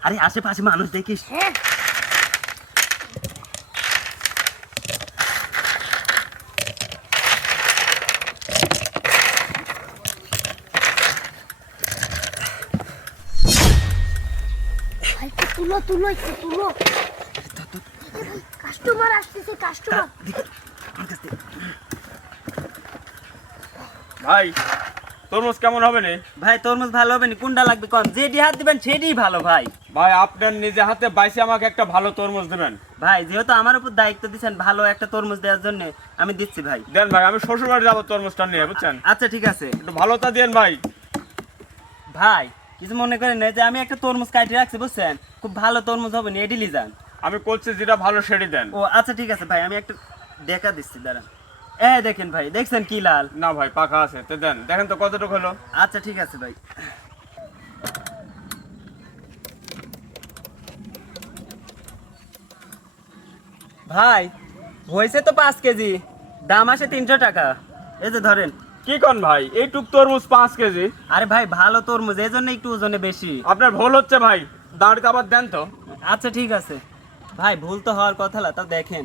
আরে আশেপাশে মানুষ দেখিস। তুলো তুলো একটু তুলো। কাস্টমার আসতেছে, কাস্টমার। ভাই তরমুজ কেমন হবে না? ভাই তরমুজ ভালো হবে না, কোনটা লাগবে কোন? যেটি হাত দিবেন সেটাই ভালো ভাই। ভাই আপনার নিজে হাতে বাইসে আমাকে একটা ভালো তরমুজ দেবেন। ভাই যেহেতু আমার উপর দায়িত্ব দিচ্ছেন ভালো একটা তরমুজ দেওয়ার জন্য, আমি দিচ্ছি ভাই। দেন ভাই, আমি শ্বশুর বাড়ি যাবো তরমুজটা নিয়ে, বুঝছেন? আচ্ছা ঠিক আছে একটু ভালোটা দেন ভাই। ভাই, কিছু মনে করেন না যে আমি একটা তরমুজ কাটি রাখছি, বুঝছেন? খুব ভালো তরমুজ হবে না, এডিলি যান। আমি করছি যেটা ভালো সেটি দেন। ও আচ্ছা ঠিক আছে ভাই, আমি একটা দেখা দিচ্ছি, দাঁড়ান। দেখেন ভাই, দেখছেন কি লাল? না ভাই পাকা আছে, তো দেন, দেখেন তো কতটুকু হলো। আচ্ছা ঠিক আছে ভাই। ভাই হয়েছে তো 5 কেজি, দাম আসে 300 টাকা। এই যে ধরেন। কি কোন ভাই, এইটুক তরমুজ 5 কেজি? আরে ভাই ভালো তরমুজ, এই জন্য একটু ওজনে বেশি। আপনার ভুল হচ্ছে ভাই, দাঁড়িতে আবার দেন তো। আচ্ছা ঠিক আছে ভাই, ভুল তো হওয়ার কথা না, তাও দেখেন।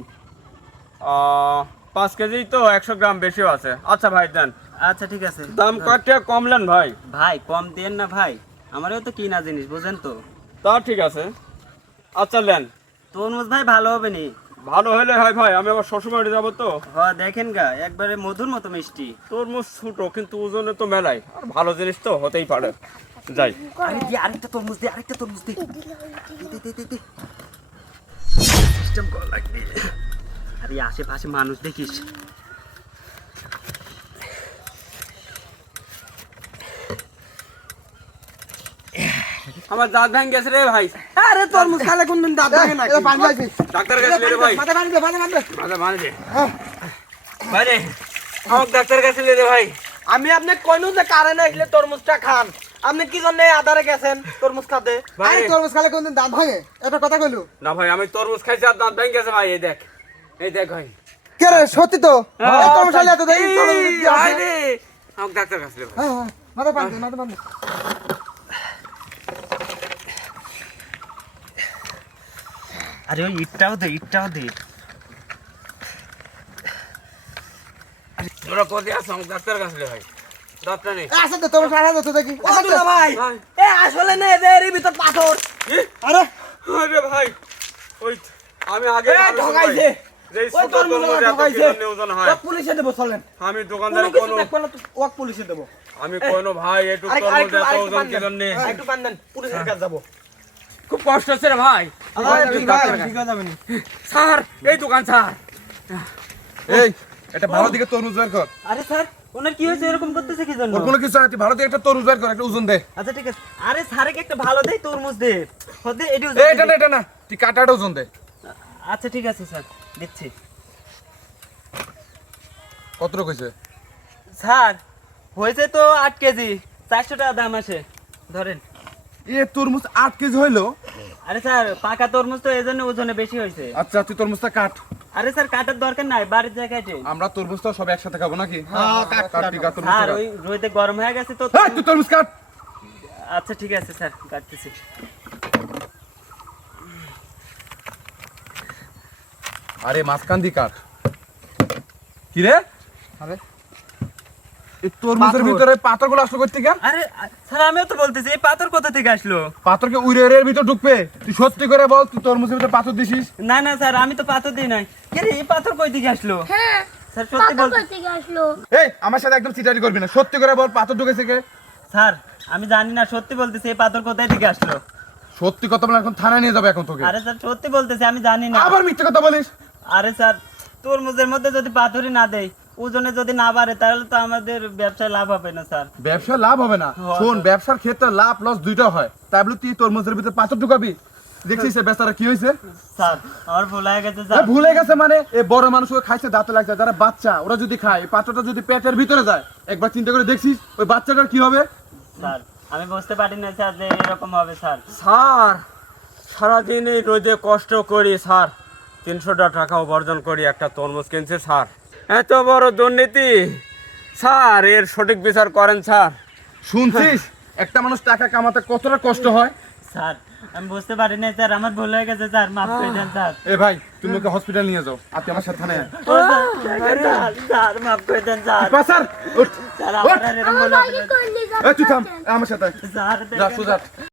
5 কেজি তো 100 গ্রাম বেশিও আছে। আচ্ছা ভাই দেন। আচ্ছা ঠিক আছে। দাম কয়টা কমলেন ভাই? ভাই কম দেন না ভাই, আমারও তো কিনা জিনিস, বুঝেন তো। তা ঠিক আছে, আচ্ছা নেন। তরমুজ ভাই ভালো হবে নি? ভালো হলে হয় ভাই, আমি আমার শ্বশুর বাড়ি যাবো তো। দেখেন গা, একবারে মধুর মতো মিষ্টি। তরমুজ ছোট কিন্তু ওজনে তো মেলাই, আর ভালো জিনিস তো হতেই পারে। যাই। আরে দি, আরেকটা তরমুজ দে, আরেকটা তরমুজ দে। দে। সিস্টেম করা লাগবে। আরে আশেপাশে মানুষ দেখিস। আমার দাঁত ভাঙ গেছে রে ভাই। আরে তরমুজ খালে কোনদিন দাঁত ভাঙে নাকি? পানি খাইছিস? ডাক্তার কাছে রে ভাই। মাথা পানি দে, মাথা পানি দে। মাথা মারি দে। ভাই রে, আমার ডাক্তার কাছে লে ভাই। আমি আপনি কইনু যে কারেন্ট আসলে তরমুজটা খান, আপনি কি জন্য আদারে গেছেন তরমুজ খাতে? ভাই। আরে তরমুজ খালে কোনদিন দাঁত ভাঙে? এটা কথা কইলু? না ভাই, আমি তরমুজ খাইছি আর দাঁত ভাঙ গেছে ভাই। এই দেখ ভাই। কে রে, সত্যি তো? এই তরমুজ খাইলে এত দেরি তরমুজ কি ভাই আছে? রে, আমার ডাক্তার কাছে লে ভাই। হ্যাঁ, হ্যাঁ, মাথা পানি দে, মাথা পানি দে। আরে ওই ইটটাও দে, ইটটাও দে। তোরা কোথায় আছো? আমার ডাক্তার কাছে লে ভাই। ডাক্তার নেই। আসে তো তরমুজ আড়া দে দেখি। ও দুলা ভাই, এ আসলে না এদের ভিতর পাথর। আরে আরে ভাই, ওই আমি আগে এ ঢোকাইছে। যেই ওই ছোট তরমুজ তরমুজ এত ঢোকাইছে। কিলো ওজন হয়। ও পুলিশে দেব চলেন। আমি কোনো দোকানদার কিছু কোনো দেখবেন না তো ওক পুলিশে দেব। আমি কোনো ভাই একটু তরমুজ এত ওজন কিলো নেই। একটু পান দেন, পুলিশের কাছে যাব। খুব কষ্ট হচ্ছে রে ভাই। ঠিক আছে যাবেন। স্যার, এই দোকান স্যার। এই এটা ভালো দিকে তরমুজ বের কর। আরে স্যার, ওনার কি হয়েছে, এরকম করতেছে কি জন্য? ওর কোনো কিছু আছে, ভালো দিকে একটা তরমুজ বের কর, একটা ওজন দে। আচ্ছা ঠিক আছে। আরে স্যারকে একটা ভালো দেই তরমুজ দে। হদে এডি ওজন এই, এটা দে। না, এটা না, তুই কাটাটা ওজন দে। আচ্ছা ঠিক আছে স্যার, দিচ্ছি। কতটুকু হয়েছে? স্যার হয়েছে তো 8 কেজি, 400 টাকা দাম আসে, ধরেন। এ তরমুজ 8 কেজি হইলো? আরে স্যার পাকা তরমুজ তো এজন্য ওজনে বেশি হয়েছে। আচ্ছা তুই তরমুজটা কাট, আরে স্যার কাটার দরকার নাই, বাড়ির জায়গায় আমরা তরমুজটা সব একসাথে খাবো নাকি? কাট, কাট, তুই কাট তরমুজটা স্যার কাট। ওই রোদে গরম হয়ে গেছে তো। এই, তুই তরমুজ কাট। আচ্ছা ঠিক আছে স্যার, কাটতেছি। আরে মাঝখান দিয়ে কাট। কি রে? আরে এই তরমুজের পাথর। ভিতরে পাথরগুলো আসলো কই থেকে? আরে স্যার আমিও তো বলতেছি, এই পাথর কোথা থেকে আসলো? পাথরকে উড়ে এর ভিতর ঢুকবে? তুই সত্যি করে বল, তুই তরমুজের ভিতরে পাথর দিছিস? না না স্যার, আমি তো পাথর দিই নাই। কে রে, এই পাথর কই থেকে আসলো? হ্যাঁ, স্যার সত্যি পাথর বল। কই থেকে আসলো? এই আমার সাথে একদম চিটারি করবি না, সত্যি করে বল পাথর ঢুকেছে কে? স্যার আমি জানি না, সত্যি বলতেছি, এই পাথর কোথায় থেকে আসলো? সত্যি কথা বলে এখন থানায় নিয়ে যাবে এখন তোকে। আরে স্যার সত্যি বলতেছি, আমি জানি না। আবার মিথ্যে কথা বলিস? আরে স্যার তরমুজের মধ্যে যদি পাথরই না দেয়, ওজনে যদি না বাড়ে, তাহলে তো আমাদের ব্যবসায় লাভ হবে না স্যার। ব্যবসা লাভ হবে না? হ্যাঁ, শোন, স্যার। ব্যবসার ক্ষেত্রে লাভ লস দুইটা হয়, তাই বলে তুই তরমুজের ভিতরে পাথর ঢুকাবি? দেখছিস সে বেচারা কি হয়েছে? স্যার আমার ভুল হয়ে গেছে এ স্যার। ভুলে গেছে মানে? এ বড় মানুষ ওকে খাইছে, দাঁতে লাগছে, যারা বাচ্চা ওরা যদি খায়, এই পাথরটা যদি পেটের ভিতরে যায়, একবার চিন্তা করে দেখছিস ওই বাচ্চাটার কি হবে? স্যার আমি বুঝতে পারি না স্যার যে এরকম হবে স্যার। স্যার সারাদিন এই রোদে কষ্ট করি স্যার, 300 টাকা উপার্জন করি, একটা তরমুজ কিনছে স্যার। এত বড় দুর্নীতি স্যার, এর সঠিক বিচার করেন স্যার। শুনছিস একটা মানুষ টাকা কামাতে কতটা কষ্ট হয়? স্যার আমি বুঝতে পারি নাই স্যার, আমার ভুল হয়ে গেছে স্যার, মাফ করে দেন স্যার। এ ভাই তুমি ওকে হসপিটাল নিয়ে যাও, আপনি আমার সাথে থানায় আয়। ও স্যার, স্যার মাফ করে দেন স্যার। স্যার উঠ। স্যার আমার আর এরকম ভুল হবে না। করলি এই তুই থাম, আমার সাথে আয়। স্যার যা দেখেন সোজা